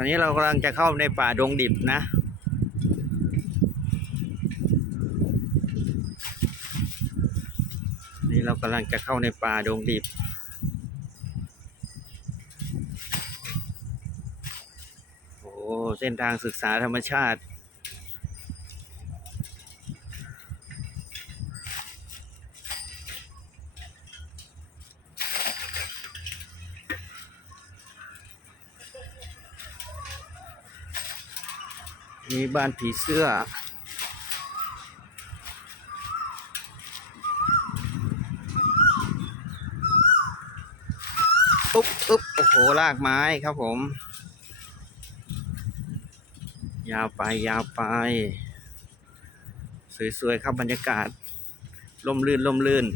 ตอนนี้เรากำลังจะเข้าในป่าดงดิบนะ นี่เรากำลังจะเข้าในป่าดงดิบ โอ้ เส้นทางศึกษาธรรมชาติ มีบ้านผีเสื้อ อุ๊บอุ๊บโอ้โห ลากไม้ครับผม ยาวไปยาวไป สวย ๆ ครับบรรยากาศร่มรื่นร่มรื่น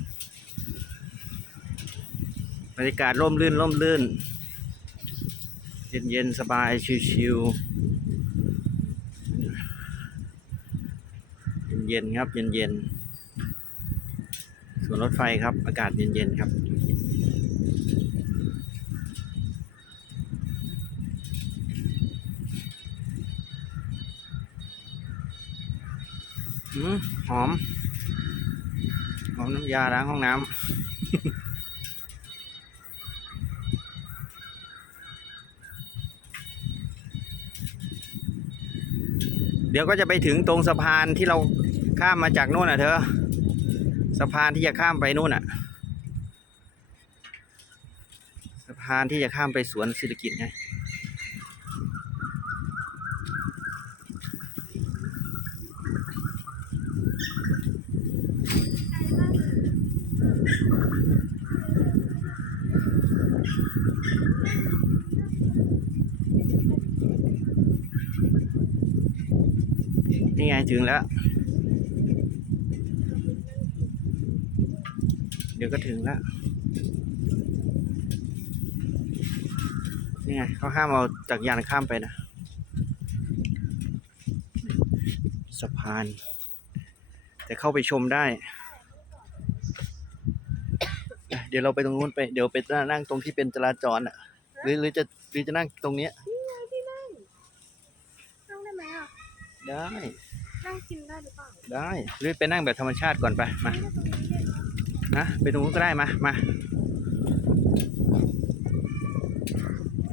บรรยากาศร่มรื่นร่มรื่น เย็น ๆ สบาย ชิว ๆ ย็นๆครับ เย็นๆส่วนรถไฟครับ อากาศเย็นๆครับอืมหอม หอมน้ำยาล้างห้องน้ำเดี๋ยวก็จะไปถึงตรงสะพานที่เรา ข้ามมาจากนู่นอะเธอ สะพานที่จะข้ามไปนู่นอะ สะพานที่จะข้ามไปสวนเศรษฐกิจไง นี่ไงถึงแล้ว เดี๋ยวก็ถึงแล้ว นี่ไงเขาห้ามเอาจักรยานข้ามไปนะ สะพาน แต่เข้าไปชมได้ เดี๋ยวเราไปตรงนู้นไป เดี๋ยวไปนั่งตรงที่เป็นจราจรอะ หรือหรือจะหรือจะนั่งตรงเนี้ย นี่ไงที่นั่ง นั่งได้ไหมอะ ได้ นั่งกินได้หรือเปล่าได้หรือไปนั่งแบบธรรมชาติก่อนไปมาไม่ได้ตรงนี้เลยนะนะไปตรงนู้นก็ได้มามาโ